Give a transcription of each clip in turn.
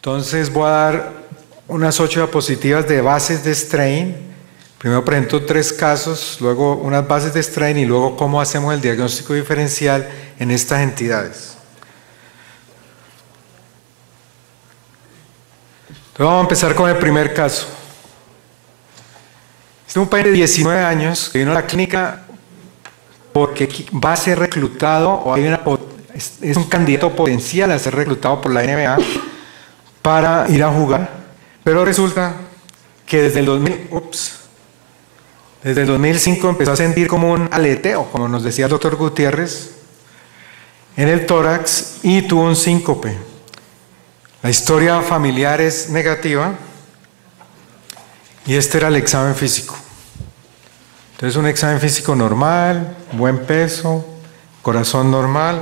Entonces voy a dar unas 8 diapositivas de bases de strain. Primero presento 3 casos, luego unas bases de strain y luego cómo hacemos el diagnóstico diferencial en estas entidades. Entonces vamos a empezar con el primer caso. Este es un paciente de 19 años que vino a la clínica porque va a ser reclutado o es un candidato potencial a ser reclutado por la NBA para ir a jugar, pero resulta que desde el 2005 empezó a sentir como un aleteo, como nos decía el doctor Gutiérrez, en el tórax y tuvo un síncope. La historia familiar es negativa y este era el examen físico. Entonces un examen físico normal, buen peso, corazón normal.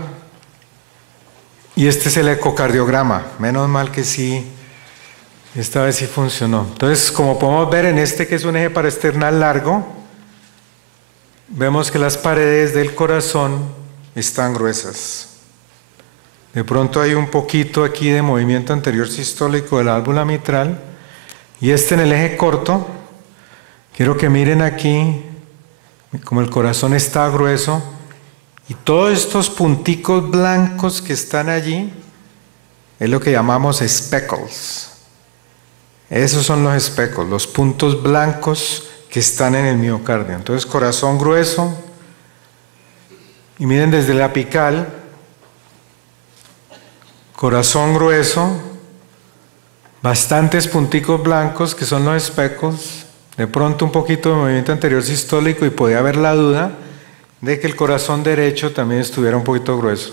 Y este es el ecocardiograma, menos mal que sí, esta vez sí funcionó. Entonces, como podemos ver en este que es un eje paraesternal largo, vemos que las paredes del corazón están gruesas. De pronto hay un poquito aquí de movimiento anterior sistólico de la válvula mitral. Y este en el eje corto, quiero que miren aquí, como el corazón está grueso, y todos estos punticos blancos que están allí, es lo que llamamos speckles. Esos son los speckles, los puntos blancos que están en el miocardio. Entonces, corazón grueso, y miren desde el apical, corazón grueso, bastantes punticos blancos que son los speckles, de pronto un poquito de movimiento anterior sistólico y podía haber la duda de que el corazón derecho también estuviera un poquito grueso.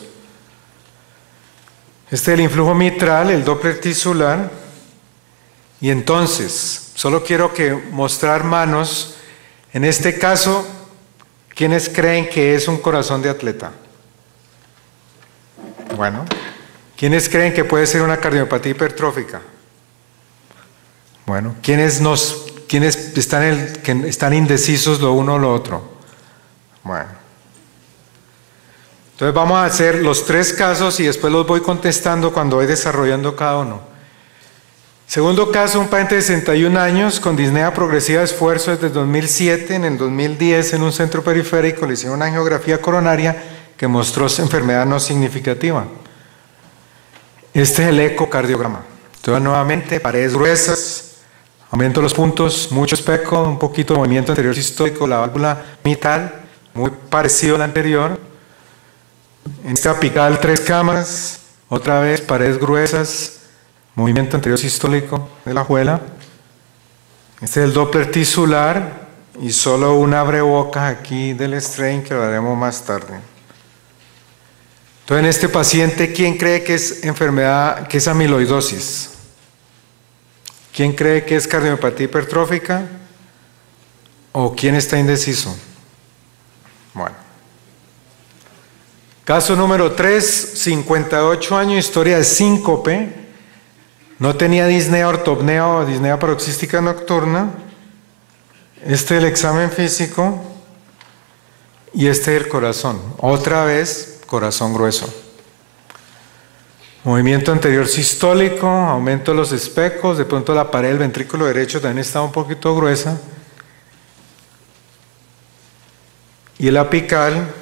Este es el influjo mitral, el Doppler tisular. Y entonces, solo quiero mostrar manos. En este caso, ¿quiénes creen que es un corazón de atleta? Bueno, ¿quiénes creen que puede ser una cardiopatía hipertrófica? Bueno, ¿quiénes están indecisos lo uno o lo otro? Bueno, entonces vamos a hacer los 3 casos y después los voy contestando cuando voy desarrollando cada uno. Segundo caso, un paciente de 61 años con disnea progresiva de esfuerzo desde el 2007. En el 2010 en un centro periférico le hicieron una angiografía coronaria que mostró enfermedad no significativa. Este es el ecocardiograma. Entonces nuevamente, paredes gruesas, aumento los puntos, mucho espejo, un poquito de movimiento anterior sistólico, la válvula mitral, muy parecido al anterior. En este apical 3 cámaras, otra vez paredes gruesas, movimiento anterior sistólico de la juela. Este es el Doppler tisular y solo un abrebocas aquí del strain que lo haremos más tarde. Entonces en este paciente, ¿quién cree que es enfermedad, que es amiloidosis? ¿Quién cree que es cardiopatía hipertrófica? ¿O quién está indeciso? Bueno. Caso número 3, 58 años, historia de síncope. No tenía disnea ortopnea o disnea paroxística nocturna. Este es el examen físico. Y este es el corazón. Otra vez, corazón grueso. Movimiento anterior sistólico, aumento de los especos, de pronto la pared del ventrículo derecho también está un poquito gruesa. Y el apical,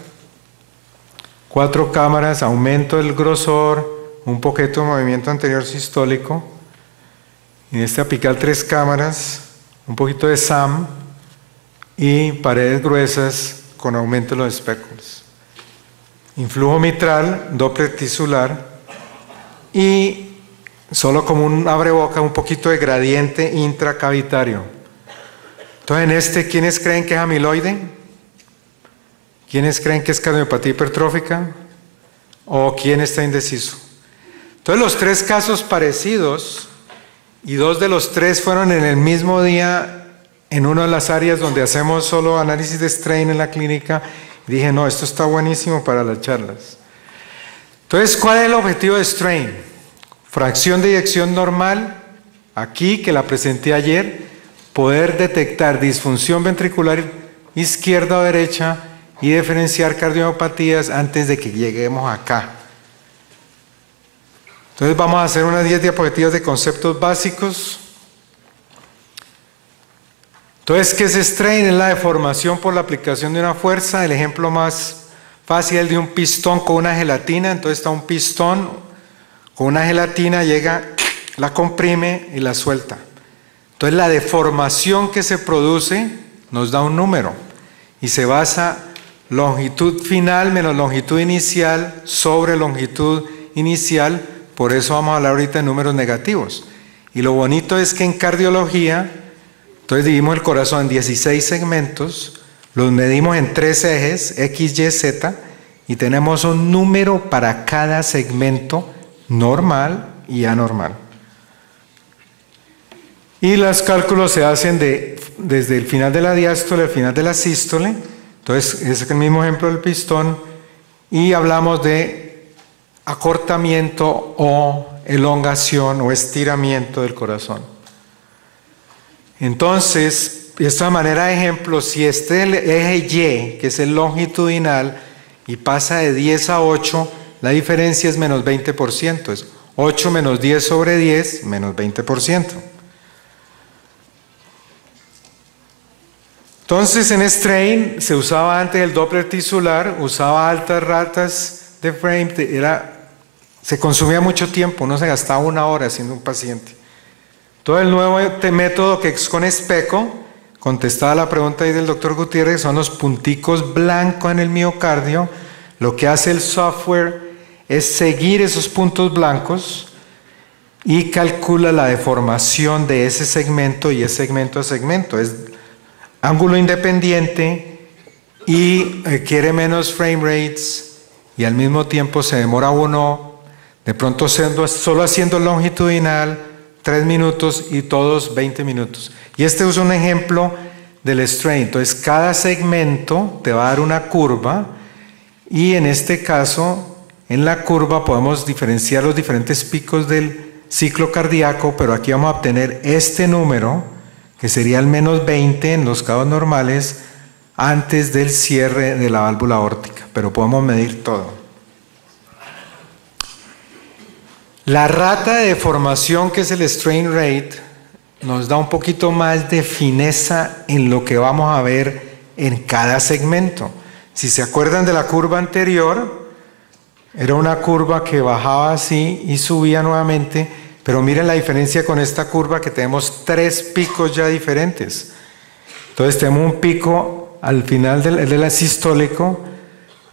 4 cámaras, aumento del grosor, un poquito de movimiento anterior sistólico. Y en este apical 3 cámaras, un poquito de SAM y paredes gruesas con aumento de los especos. Influjo mitral, Doppler tisular y solo como un abreboca, un poquito de gradiente intracavitario. Entonces en este, ¿quiénes creen que es amiloide? ¿Quiénes creen que es cardiopatía hipertrófica? ¿O quién está indeciso? Entonces los 3 casos parecidos y 2 de los 3 fueron en el mismo día en una de las áreas donde hacemos solo análisis de strain en la clínica. Y dije, no, esto está buenísimo para las charlas. Entonces, ¿cuál es el objetivo de strain? Fracción de eyección normal, aquí que la presenté ayer, poder detectar disfunción ventricular izquierda o derecha y diferenciar cardiopatías antes de que lleguemos acá. Entonces vamos a hacer unas 10 diapositivas de conceptos básicos. Entonces, ¿qué es strain? Es la deformación por la aplicación de una fuerza. El ejemplo más fácil es el de un pistón con una gelatina. Entonces está un pistón con una gelatina, llega, la comprime y la suelta. Entonces la deformación que se produce nos da un número y se basa longitud final menos longitud inicial sobre longitud inicial. Por eso vamos a hablar ahorita de números negativos. Y lo bonito es que en cardiología, entonces dividimos el corazón en 16 segmentos, los medimos en 3 ejes, X, Y, Z, y tenemos un número para cada segmento normal y anormal. Y los cálculos se hacen desde el final de la diástole al final de la sístole. Entonces, ese es el mismo ejemplo del pistón. Y hablamos de acortamiento o elongación o estiramiento del corazón. Entonces, de esta manera de ejemplo, si este eje Y, que es el longitudinal, y pasa de 10 a 8, la diferencia es menos 20%. Es 8 menos 10 sobre 10, menos 20%. Entonces, en strain se usaba antes el Doppler tisular, usaba altas ratas de frame, se consumía mucho tiempo, no se gastaba 1 hora haciendo un paciente. Todo el nuevo método que es con espejo, contestaba la pregunta ahí del doctor Gutiérrez, son los punticos blancos en el miocardio. Lo que hace el software es seguir esos puntos blancos y calcula la deformación de ese segmento y es segmento a segmento. Es ángulo independiente y requiere menos frame rates y al mismo tiempo se demora uno, de pronto solo haciendo longitudinal 3 minutos y todos 20 minutos. Y este es un ejemplo del strain. Entonces cada segmento te va a dar una curva y en este caso en la curva podemos diferenciar los diferentes picos del ciclo cardíaco, pero aquí vamos a obtener este número que sería el menos 20 en los casos normales antes del cierre de la válvula aórtica, pero podemos medir todo. La rata de deformación, que es el strain rate, nos da un poquito más de fineza en lo que vamos a ver en cada segmento. Si se acuerdan de la curva anterior, era una curva que bajaba así y subía nuevamente, pero miren la diferencia con esta curva que tenemos 3 picos ya diferentes. Entonces tenemos un pico al final del sistólico,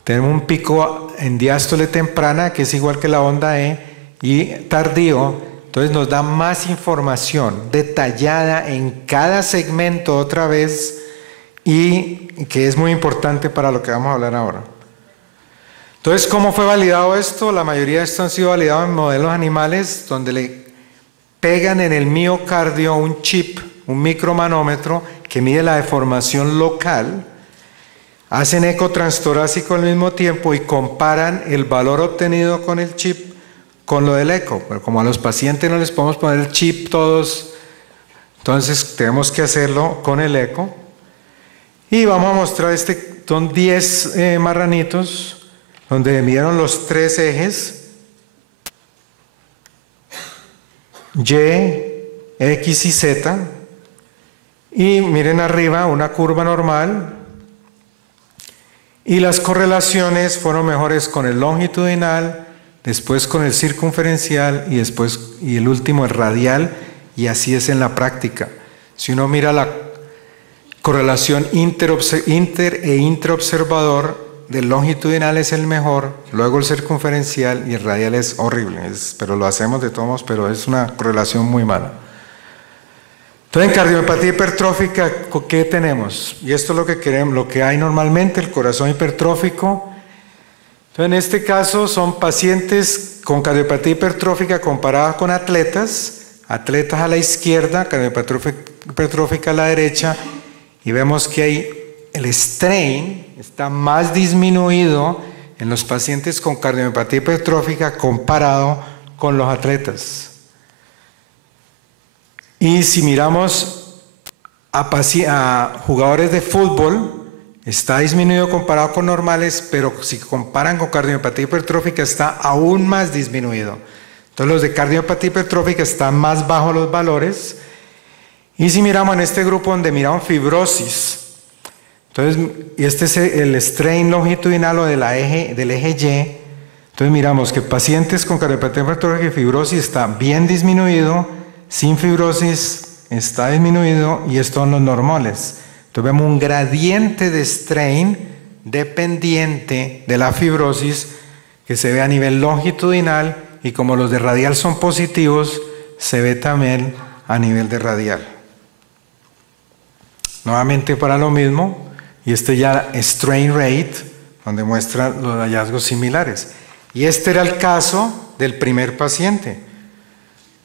tenemos un pico en diástole temprana que es igual que la onda E y tardío, entonces nos da más información detallada en cada segmento otra vez y que es muy importante para lo que vamos a hablar ahora. Entonces, ¿cómo fue validado esto? La mayoría de esto han sido validados en modelos animales donde le pegan en el miocardio un chip, un micromanómetro que mide la deformación local, hacen eco transtorácico al mismo tiempo y comparan el valor obtenido con el chip con lo del eco. Pero como a los pacientes no les podemos poner el chip todos, entonces tenemos que hacerlo con el eco. Y vamos a mostrar son 10 marranitos donde midieron los 3 ejes, Y, X y Z, y miren arriba una curva normal, y las correlaciones fueron mejores con el longitudinal, después con el circunferencial y el último el radial, y así es en la práctica. Si uno mira la correlación inter e intraobservador, del longitudinal es el mejor, luego el circunferencial y el radial es horrible, pero lo hacemos de todos modos, pero es una correlación muy mala. Entonces en cardiomiopatía hipertrófica, ¿qué tenemos? Y esto es lo que queremos, lo que hay normalmente, el corazón hipertrófico. Entonces en este caso son pacientes con cardiopatía hipertrófica comparadas con atletas a la izquierda, cardiopatía hipertrófica a la derecha, y vemos que hay el strain está más disminuido en los pacientes con cardiomiopatía hipertrófica comparado con los atletas. Y si miramos a jugadores de fútbol, está disminuido comparado con normales, pero si comparan con cardiomiopatía hipertrófica está aún más disminuido. Entonces los de cardiopatía hipertrófica están más bajos los valores. Y si miramos en este grupo donde miramos fibrosis, entonces, y este es el strain longitudinal o del eje Y, entonces miramos que pacientes con cardiopatía hipertrófica y fibrosis está bien disminuido, sin fibrosis está disminuido y estos son los normales. Entonces vemos un gradiente de strain dependiente de la fibrosis que se ve a nivel longitudinal y como los de radial son positivos, se ve también a nivel de radial. Nuevamente para lo mismo, y este ya strain rate, donde muestra los hallazgos similares. Y este era el caso del primer paciente,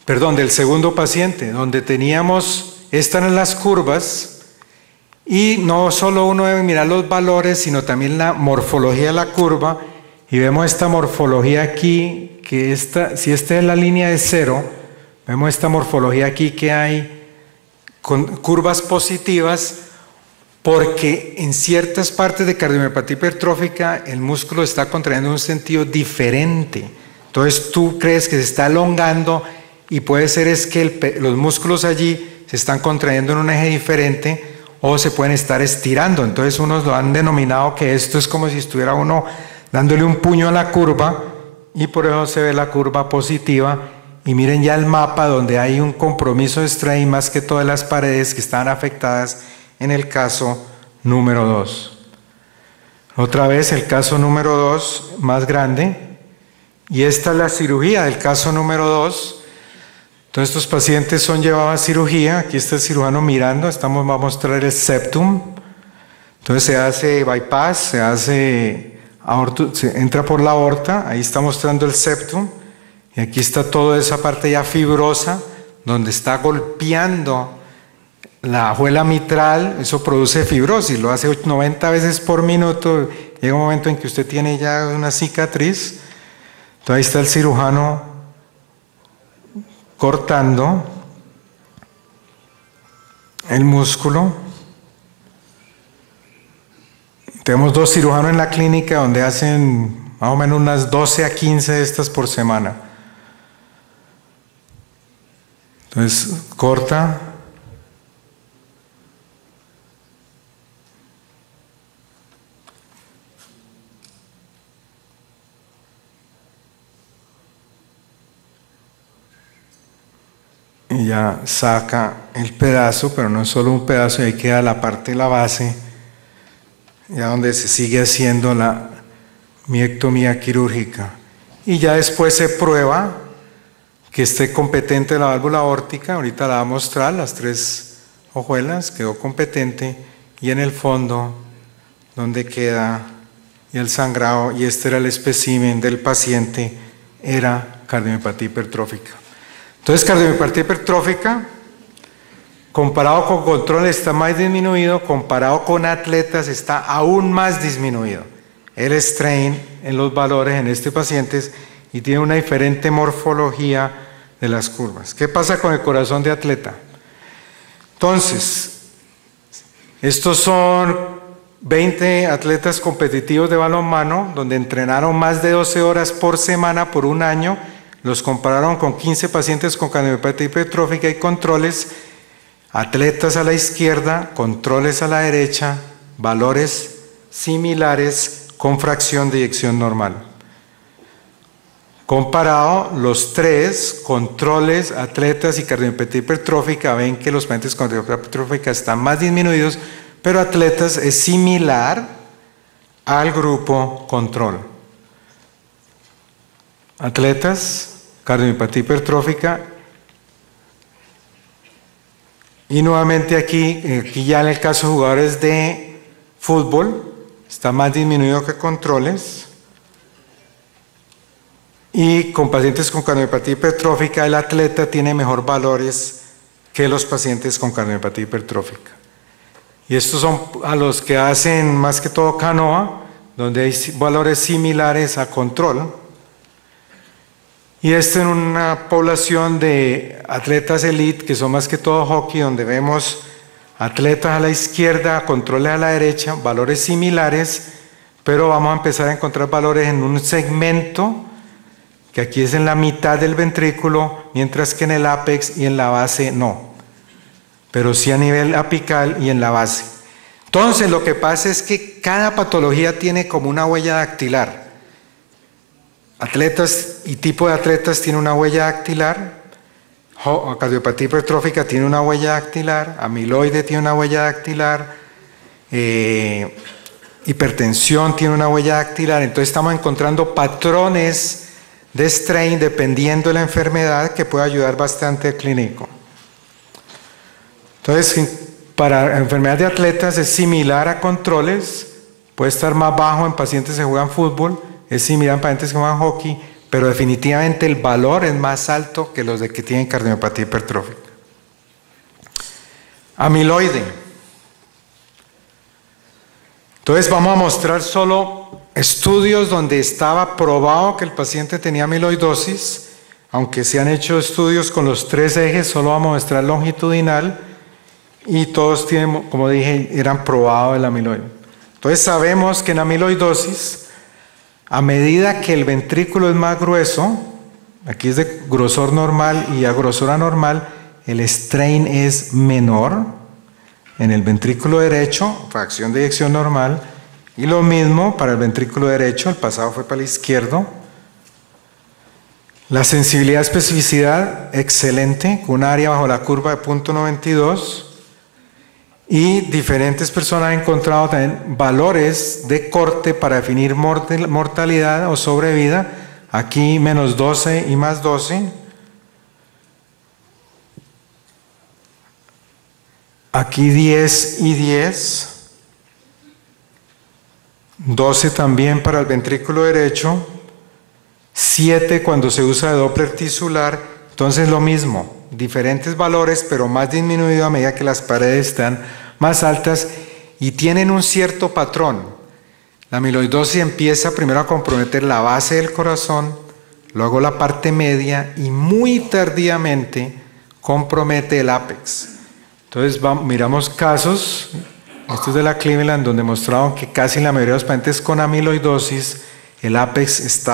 perdón, del segundo paciente, donde teníamos, estas eran las curvas, y no solo uno debe mirar los valores, sino también la morfología de la curva, y vemos esta morfología aquí, que si esta es la línea de 0, vemos esta morfología aquí que hay con curvas positivas, porque en ciertas partes de cardiomiopatía hipertrófica el músculo está contrayendo en un sentido diferente. Entonces tú crees que se está elongando y puede ser es que los músculos allí se están contrayendo en un eje diferente o se pueden estar estirando. Entonces unos lo han denominado que esto es como si estuviera uno dándole un puño a la curva y por eso se ve la curva positiva. Y miren ya el mapa donde hay un compromiso de strain más que todas las paredes que están afectadas en el caso número 2. Otra vez el caso número 2 más grande, y esta es la cirugía del caso número 2. Entonces estos pacientes son llevados a cirugía, aquí está el cirujano mirando, va a mostrar el septum, entonces se hace bypass, se entra por la aorta, ahí está mostrando el septum, y aquí está toda esa parte ya fibrosa, donde está golpeando la ajuela mitral, eso produce fibrosis, lo hace 90 veces por minuto, llega un momento en que usted tiene ya una cicatriz, entonces ahí está el cirujano cortando el músculo. Tenemos 2 cirujanos en la clínica donde hacen más o menos unas 12 a 15 de estas por semana. Entonces corta. Y ya saca el pedazo, pero no es solo un pedazo, y ahí queda la parte de la base, ya donde se sigue haciendo la miectomía quirúrgica. Y ya después se prueba que esté competente la válvula aórtica, ahorita la va a mostrar, las 3 hojuelas, quedó competente, y en el fondo, donde queda y el sangrado, y este era el espécimen del paciente, era cardiomiopatía hipertrófica. Entonces, cardiomiopatía hipertrófica, comparado con control está más disminuido, comparado con atletas está aún más disminuido. El strain en los valores en este paciente y tiene una diferente morfología de las curvas. ¿Qué pasa con el corazón de atleta? Entonces, estos son 20 atletas competitivos de balonmano, donde entrenaron más de 12 horas por semana por un año. Los compararon con 15 pacientes con cardiomiopatía hipertrófica y controles, atletas a la izquierda, controles a la derecha, valores similares con fracción de eyección normal. Comparado, los 3, controles, atletas y cardiomiopatía hipertrófica, ven que los pacientes con cardiomiopatía hipertrófica están más disminuidos, pero atletas es similar al grupo control. Atletas, cardiomiopatía hipertrófica, y nuevamente aquí ya en el caso de jugadores de fútbol, está más disminuido que controles, y con pacientes con cardiomiopatía hipertrófica el atleta tiene mejor valores que los pacientes con cardiomiopatía hipertrófica. Y estos son a los que hacen más que todo canoa, donde hay valores similares a control. Y esto en una población de atletas elite, que son más que todo hockey, donde vemos atletas a la izquierda, controles a la derecha, valores similares, pero vamos a empezar a encontrar valores en un segmento que aquí es en la mitad del ventrículo, mientras que en el ápex y en la base no, pero sí a nivel apical y en la base. Entonces lo que pasa es que cada patología tiene como una huella dactilar. Atletas y tipo de atletas tiene una huella dactilar, cardiopatía hipertrófica tiene una huella dactilar, amiloide tiene una huella dactilar, hipertensión tiene una huella dactilar. Entonces estamos encontrando patrones de strain dependiendo de la enfermedad que puede ayudar bastante al clínico. Entonces, para enfermedad de atletas es similar a controles, puede estar más bajo en pacientes que juegan fútbol, es similar en pacientes que juegan hockey, pero definitivamente el valor es más alto que los de que tienen cardiopatía hipertrófica. Amiloide. Entonces vamos a mostrar solo estudios donde estaba probado que el paciente tenía amiloidosis, aunque se han hecho estudios con los 3 ejes, solo vamos a mostrar longitudinal y todos tienen, como dije, eran probados el amiloide. Entonces sabemos que en amiloidosis, a medida que el ventrículo es más grueso, aquí es de grosor normal y a grosor anormal, el strain es menor en el ventrículo derecho, fracción de eyección normal, y lo mismo para el ventrículo derecho, el pasado fue para el izquierdo. La sensibilidad especificidad, excelente, con un área bajo la curva de 0.92. Y diferentes personas han encontrado también valores de corte para definir mortalidad o sobrevida. Aquí menos 12 y más 12. Aquí 10 y 10. 12 también para el ventrículo derecho. 7 cuando se usa de Doppler tisular. Entonces lo mismo, diferentes valores, pero más disminuido a medida que las paredes están más altas y tienen un cierto patrón. La amiloidosis empieza primero a comprometer la base del corazón, luego la parte media y muy tardíamente compromete el ápex. Entonces miramos casos, estos de la Cleveland, donde mostraron que casi la mayoría de los pacientes con amiloidosis el ápex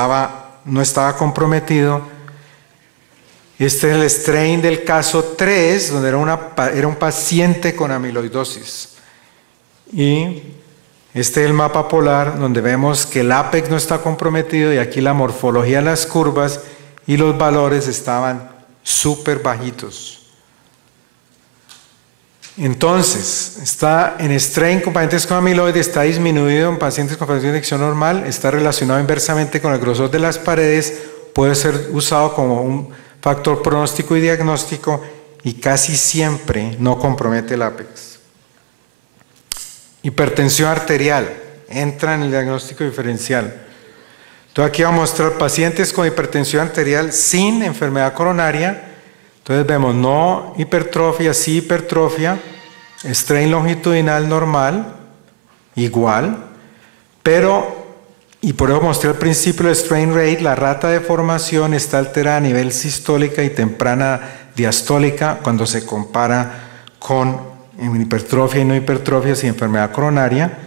no estaba comprometido. Este es el strain del caso 3, donde era un paciente con amiloidosis. Y este es el mapa polar, donde vemos que el ápex no está comprometido y aquí la morfología de las curvas y los valores estaban súper bajitos. Entonces, está en strain con pacientes con amiloide, está disminuido en pacientes con fracción de eyección normal, está relacionado inversamente con el grosor de las paredes, puede ser usado como un factor pronóstico y diagnóstico y casi siempre no compromete el ápex. Hipertensión arterial, entra en el diagnóstico diferencial. Entonces aquí vamos a mostrar pacientes con hipertensión arterial sin enfermedad coronaria. Entonces vemos no hipertrofia, sí hipertrofia, strain longitudinal normal, igual, pero... Y por eso mostré al principio el strain rate, la rata de formación está alterada a nivel sistólica y temprana diastólica cuando se compara con hipertrofia y no hipertrofia y enfermedad coronaria.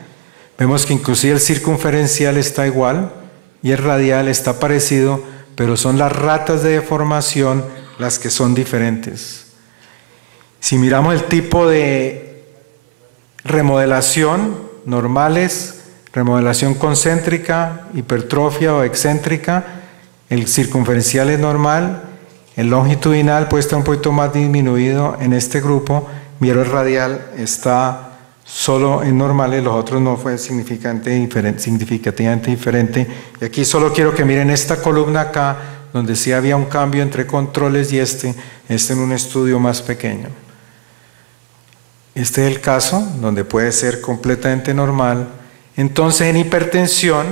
Vemos que inclusive el circunferencial está igual y el radial está parecido, pero son las ratas de deformación las que son diferentes. Si miramos el tipo de remodelación, normales, remodelación concéntrica, hipertrofia o excéntrica, el circunferencial es normal, el longitudinal puede estar un poquito más disminuido en este grupo, pero el radial está solo en normales, los otros no fue significativamente diferente. Y aquí solo quiero que miren esta columna acá, donde sí había un cambio entre controles y este en un estudio más pequeño. Este es el caso, donde puede ser completamente normal. Entonces en hipertensión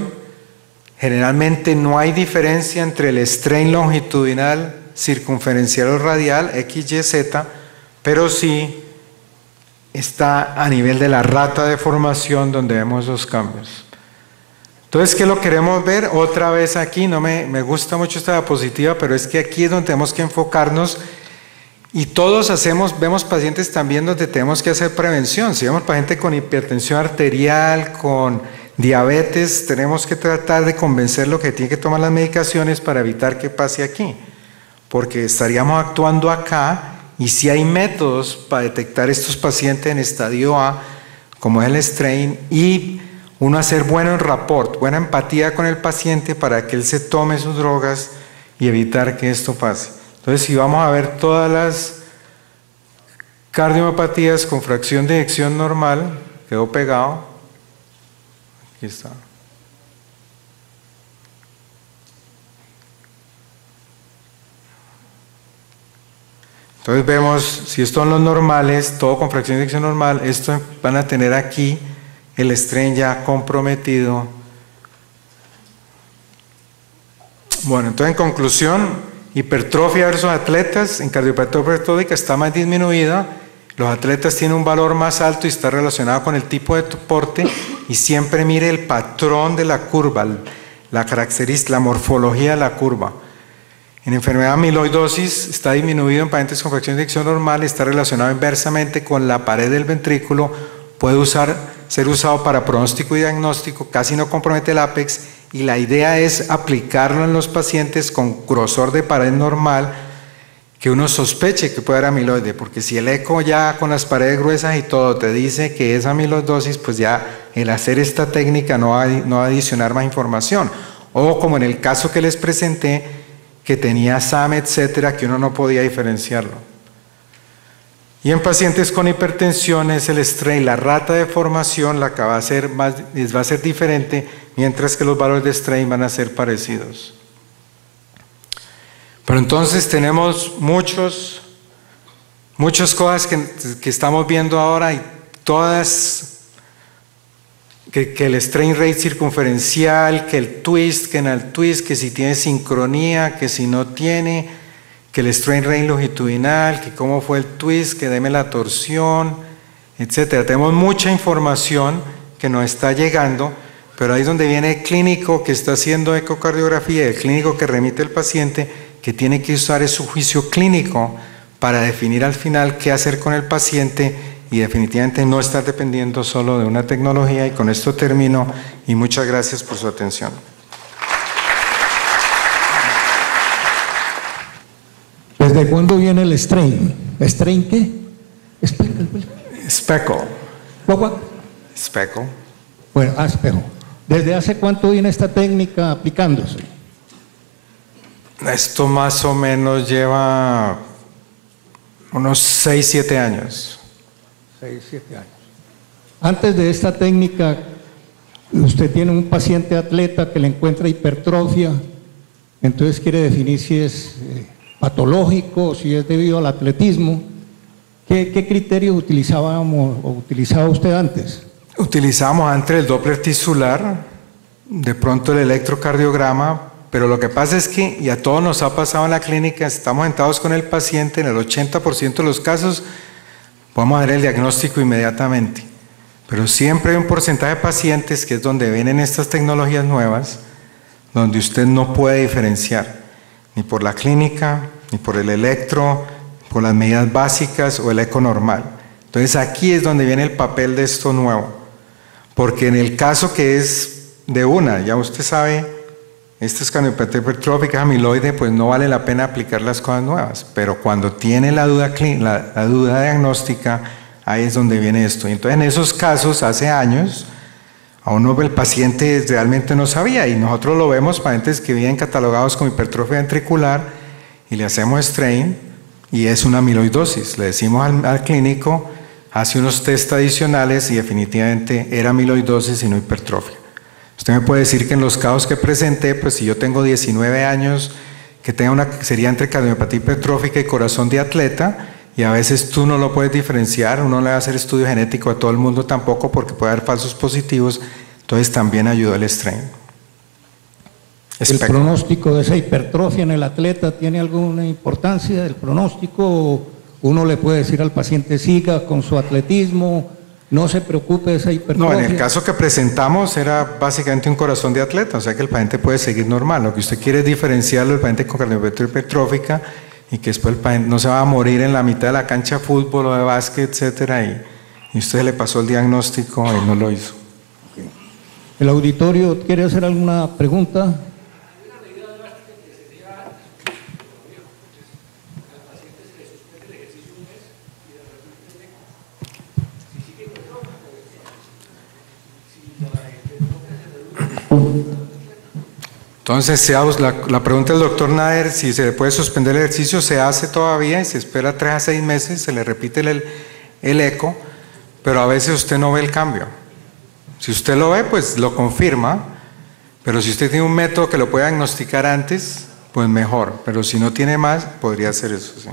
generalmente no hay diferencia entre el strain longitudinal, circunferencial o radial, X, Y, Z, pero sí está a nivel de la rata de formación donde vemos esos cambios. Entonces, ¿qué lo queremos ver? Otra vez aquí, no me gusta mucho esta diapositiva, pero es que aquí es donde tenemos que enfocarnos. Y todos vemos pacientes también donde tenemos que hacer prevención. Si vemos paciente con hipertensión arterial, con Diabetes, tenemos que tratar de convencerlo que tiene que tomar las medicaciones para evitar que pase aquí, porque estaríamos actuando acá y si hay métodos para detectar estos pacientes en estadio A, como es el strain, y uno hacer bueno rapport, buena empatía con el paciente para que él se tome sus drogas y evitar que esto pase. Entonces, si vamos a ver todas las cardiomiopatías con fracción de eyección normal, quedó pegado, aquí está. Entonces vemos, si estos son los normales, todo con fracción de eyección normal, estos van a tener aquí el strain ya comprometido. Bueno, entonces en conclusión, hipertrofia versus atletas, en cardiopatía hipertrófica está más disminuida, los atletas tienen un valor más alto y está relacionado con el tipo de deporte, y siempre mire el patrón de la curva, la característica, la morfología de la curva. En enfermedad amiloidosis está disminuido en pacientes con fracción de eyección normal, está relacionado inversamente con la pared del ventrículo, puede ser usado para pronóstico y diagnóstico, casi no compromete el ápex, y la idea es aplicarlo en los pacientes con grosor de pared normal, que uno sospeche que puede haber amiloide, porque si el eco ya con las paredes gruesas y todo te dice que es amiloidosis, pues ya el hacer esta técnica no va a adicionar más información. O como en el caso que les presenté, que tenía SAM, etcétera, que uno no podía diferenciarlo. Y en pacientes con hipertensión es el strain, la rata de formación la que va a ser diferente, mientras que los valores de strain van a ser parecidos. Pero entonces tenemos muchas cosas que estamos viendo ahora, y todas, que el strain rate circunferencial, que el twist, que en el twist, que si tiene sincronía, que si no tiene, que el strain rate longitudinal, que cómo fue el twist, que deme la torsión, etcétera. Tenemos mucha información que nos está llegando, pero ahí es donde viene el clínico que está haciendo ecocardiografía, el clínico que remite al paciente, que tiene que usar su juicio clínico para definir al final qué hacer con el paciente, y definitivamente no estar dependiendo solo de una tecnología. Y con esto termino, y muchas gracias por su atención. ¿Desde cuándo viene el strain? ¿Strain qué? Speckle. ¿What? Speckle. Bueno, espejo. ¿Desde hace cuánto viene esta técnica aplicándose? Esto más o menos lleva unos 6, 7 años. 6, 7 años. Antes de esta técnica, usted tiene un paciente atleta que le encuentra hipertrofia, entonces quiere definir si es patológico, si es debido al atletismo. ¿Qué criterios utilizaba usted antes? Utilizábamos antes el Doppler tisular, de pronto el electrocardiograma, pero lo que pasa es que, y a todos nos ha pasado en la clínica, estamos sentados con el paciente, en el 80% de los casos podemos hacer el diagnóstico inmediatamente, pero siempre hay un porcentaje de pacientes, que es donde vienen estas tecnologías nuevas, donde usted no puede diferenciar, ni por la clínica, ni por el electro, por las medidas básicas o el eco normal. Entonces aquí es donde viene el papel de esto nuevo, porque en el caso que es de ya usted sabe, esta es cardiopatía hipertrófica amiloide, pues no vale la pena aplicar las cosas nuevas, pero cuando tiene la duda diagnóstica, ahí es donde viene esto. Y entonces en esos casos, hace años, a uno el paciente realmente no sabía, y nosotros lo vemos, pacientes que vienen catalogados con hipertrofia ventricular, y le hacemos strain, y es una amiloidosis. Le decimos al clínico, hace unos test adicionales, y definitivamente era amiloidosis y no hipertrofia. Usted me puede decir que en los casos que presenté, pues si yo tengo 19 años, que sería entre cardiopatía hipertrófica y corazón de atleta, y a veces tú no lo puedes diferenciar, uno no le va a hacer estudio genético a todo el mundo tampoco, porque puede haber falsos positivos, entonces también ayudó el strain. ¿El pronóstico de esa hipertrofia en el atleta tiene alguna importancia? ¿El pronóstico, uno le puede decir al paciente siga con su atletismo, no se preocupe de esa hipertrofia? No, en el caso que presentamos era básicamente un corazón de atleta, o sea que el paciente puede seguir normal. Lo que usted quiere es diferenciarlo del paciente con cardiopatía hipertrófica, y que después el paciente no se va a morir en la mitad de la cancha de fútbol o de básquet, etcétera, y usted le pasó el diagnóstico y no lo hizo. ¿El auditorio quiere hacer alguna pregunta? Entonces, la pregunta del doctor Nader, si se le puede suspender el ejercicio, se hace todavía y se espera 3 a 6 meses, se le repite el eco, pero a veces usted no ve el cambio. Si usted lo ve, pues lo confirma, pero si usted tiene un método que lo pueda diagnosticar antes, pues mejor, pero si no tiene más, podría hacer eso, ¿sí?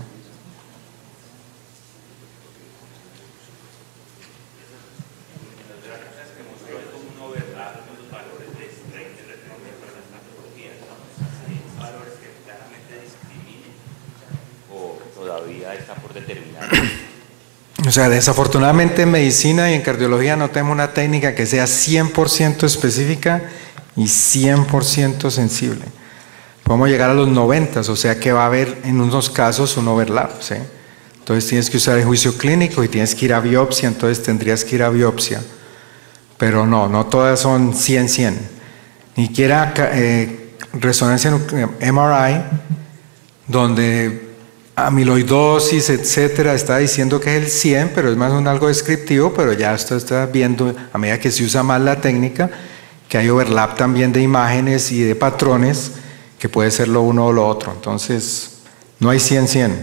O sea, desafortunadamente en medicina y en cardiología no tenemos una técnica que sea 100% específica y 100% sensible. Podemos llegar a los 90, o sea que va a haber en unos casos un overlap, ¿sí? Entonces tienes que usar el juicio clínico y tienes que ir a biopsia, entonces tendrías que ir a biopsia. Pero no todas son 100-100. Ni siquiera resonancia nuclear, MRI, donde amiloidosis, etcétera, está diciendo que es el 100, pero es más algo descriptivo, pero ya esto está viendo, a medida que se usa más la técnica, que hay overlap también de imágenes y de patrones, que puede ser lo uno o lo otro. Entonces, no hay 100-100.